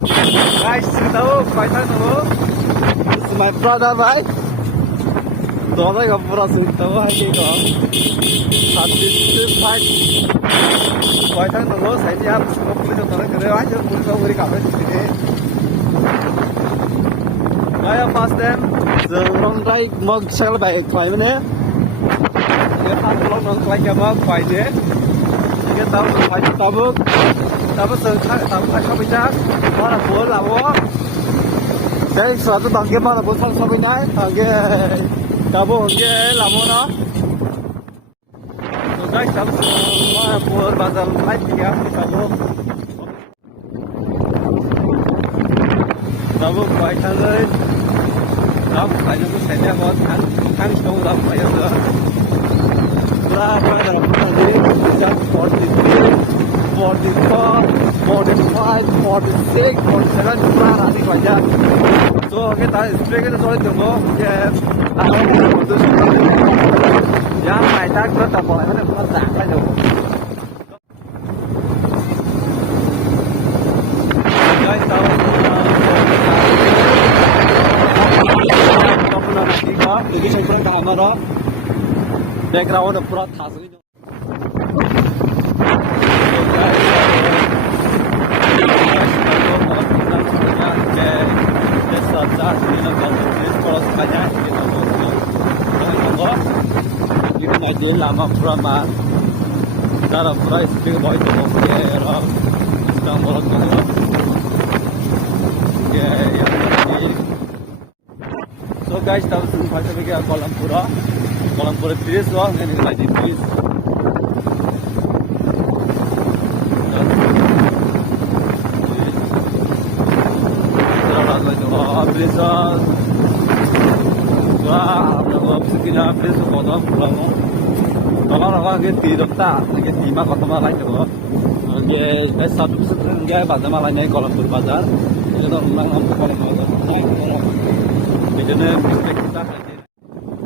Guys, tahu kaitan dulu. This is my brother, right? दोनों का पूरा सीखता हुआ है कि कौन साथी से fight kaitan dulu. Saya ni आप पुलिस को तरह करे आज पुलिस को पूरी कागज दिए. Saya first time orang right mag shell baik file ni. Dia tak orang like yang mag file dia. Dia tahu file tahu tahu apa benda. Mana boleh lah. Saya suatu tangga mana boleh sampai naik tangga. Kamu dia lama na. So guys, kamu mana boleh bazar naik dia kamu. Kamu kaitan dulu. Kamu kaitan tu saya buat kan kamu dah kaitan tu. Berapa dalam ni? Sejak 43, 44, 45, 46, 47 pura nanti saja. So kita spray kita soal tunggu. Yang mai tak kita boleh mana pun tak ada. Guys, tahu ini saya pernah tahu mana background pura thas ni. Dia lama pura mah, cara pura istri boy tu boleh orang sedang borak tu. So guys, tahu sempat saya pergi Kuala Lumpur trees lah, ni lagi trees. Trees ah, wah, apa sekitar trees kodam pulang. Orang ke tiada tak, ke lima kota malah itu. Ke satu persen ke bazar malah ni Kuala Lumpur bazar. Itu orang nampu Kuala Lumpur. Jadi ni kita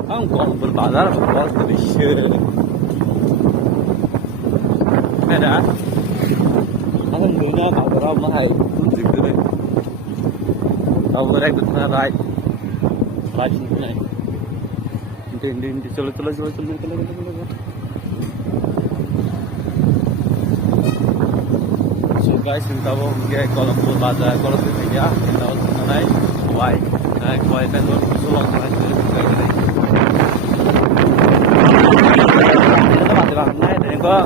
ang Kuala Lumpur bazar बहुत बेशे. है ना? Ang dunia bazar mahal, जिक्र है. अब उधर एक दूसरा right नहीं. दिन चलो. So guys, kita mau pergi Kuala Lumpur bazar, Kuala Lumpur saja. Kita mau naik Hawaii, naik Hawaii pendor, Sulong naik ke sini. Kita mati lah, naik ni ko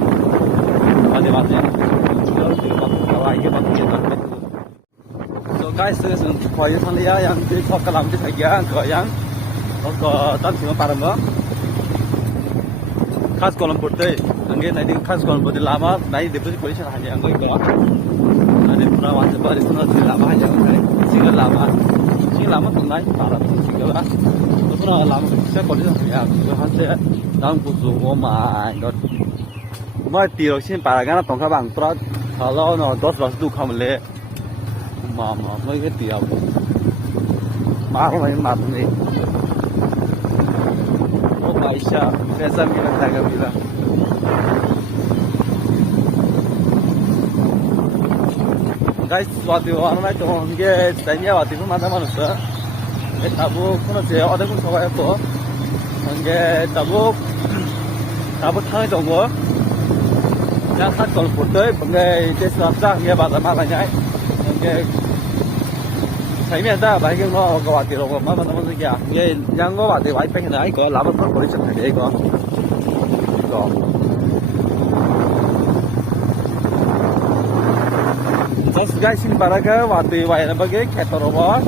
mati. Hawaii ke mati kita. So guys, Hawaii sana ya, yang di Kuala Lumpur saja, yang ke tanah Timur Paramba. Khas Kuala Lumpur tu, angin nanti khas Kuala Lumpur di lama, nanti deputi polisi hanya angin itu. Nanti pernah wajib baris nanti lama hanya angin, single lama tu nanti parah single lah. Tu pernah lama kita polisi hanya, tu hasil dalam kuzu, oh my god. Cuma tiada sih parah kan, tongkat bang, pernah kalau no 10 tu kamu le, mama, mereka tiada, marah ni. Aisyah, saya bilang tak bila. Guys, waktu orang itu orang ke tanya waktu itu mana sah. Tabu pun ada pun sekolah itu. Orang tabu thang itu gua. Yang khas Kuala Lumpur tu, pengai desa sah dia bazar malanya. Orang saya ni ada bahagian no kau waktu itu mana tu dia. Yang kau waktu itu pengen naik kau lama pun boleh cakap dia kau. Just guys ini paraga waktu itu ayam bagi ketorobor.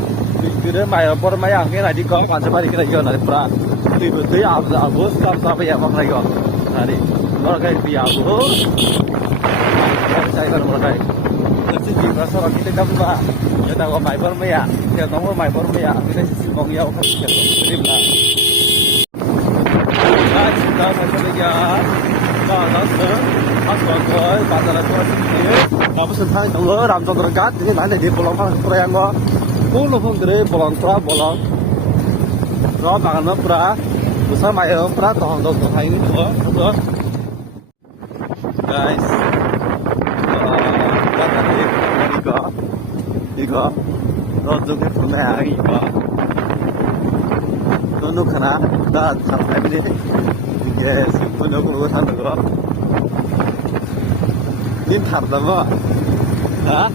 Kita main por main angin ada kau macam mana kita jual nanti perang. Itu abus sampai yang mana kau. Nanti orang kaya abus. Saya kan orang kaya. Jadi jika seorang kita gambar, kita mau main bermaya, kita mau main bermaya, kita sisi mengiyau kan kita terima. Nah, kita sampai ya, bazar itu sini, kamu sentai dulu, ramcon terdekat, ini mana di Pulau Perayaan kok, pulau pun dari Pulau Pulau, kalau makan pura, besar main pura, tohong ini tuh, guys. có nó dùng cái phần này gì có nó khả năng ta thằng phải đi cái sự nó cũng có thằng được nhìn thật lắm á hả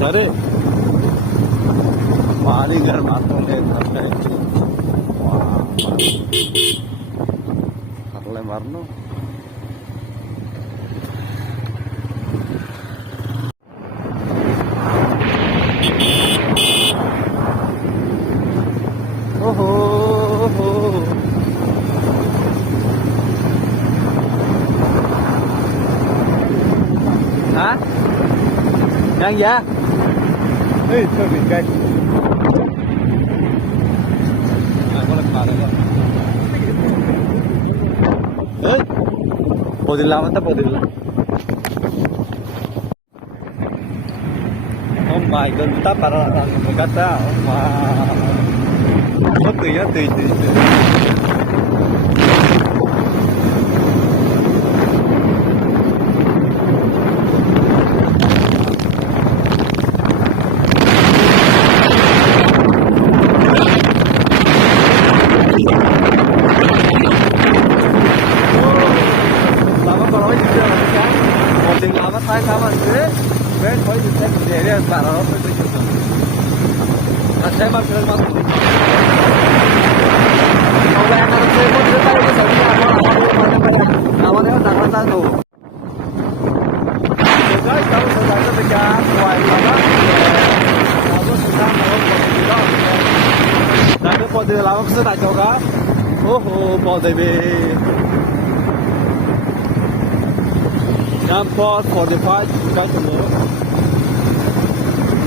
giờ đi mà đi gần mặt con này thật đấy thật là mất nó hả đang giá ê thôi bị cây có lần mà đấy ơi bộ đi làm tao bộ đi làm oh my god kita para orang berkata betul ya tuh Saya sama sih, ben koy bisa jadi para orang itu. Saya masih masuk. Kalau yang harus saya mau cerita itu saya awalnya tak tahu. Guys, kalau saya dekat Kuala aku sudah mau pergi. Nanti pada lawak sudah juga. Oh, pada be. Airport 45 juga dulu.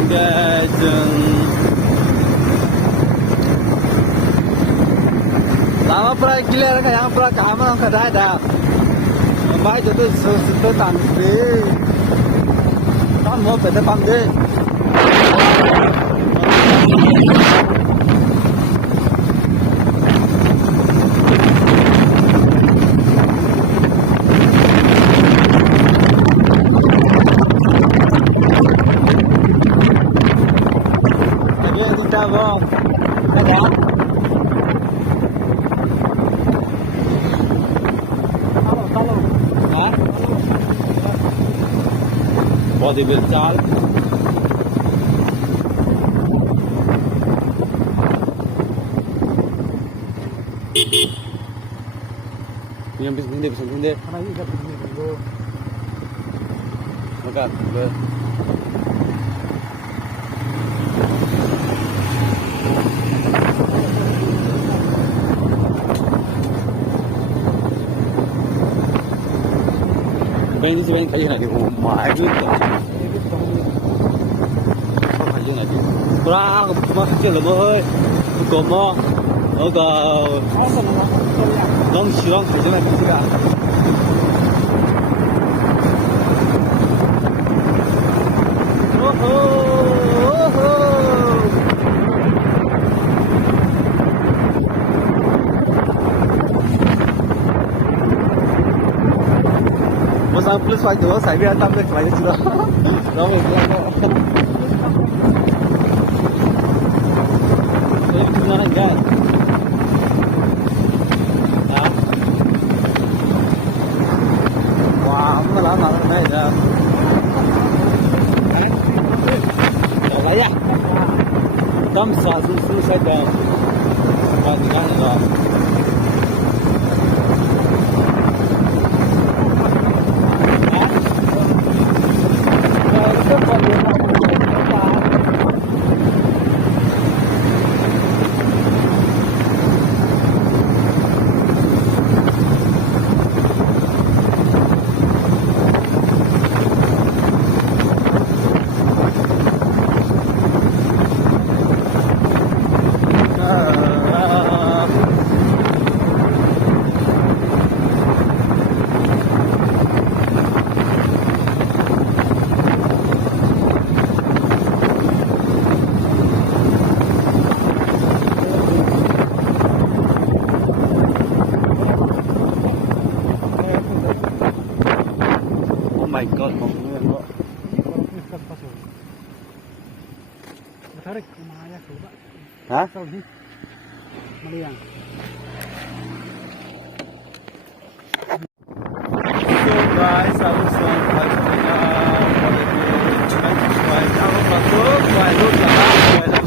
Dan lama pernah gila kan yang pernah kamu orang kada ada. Baik itu sudah tanti. Kamu mau pada panggil. Vâng, cái đó. Hả? Bỏ thì bên trái. Yang bisa sini. Mana ini bisa sini. Makan, ber. Bên đi bên cái này thì mãi cứ không phải như này chứ ra mà chưa là mơ hơi còn mơ nó có long chỉ long phải như này chứ cả Masa plus waktu saya biar tampil lagi sudah. Ramai banget. Ini gimana guys? Nah. Wah, malah malah dah. Coba ya. Dam selesai dah. Kan dah. tarik Maya coba. Hah? Kalau ni Maliang. So guys, aku sampai jangan lupa subscribe, like,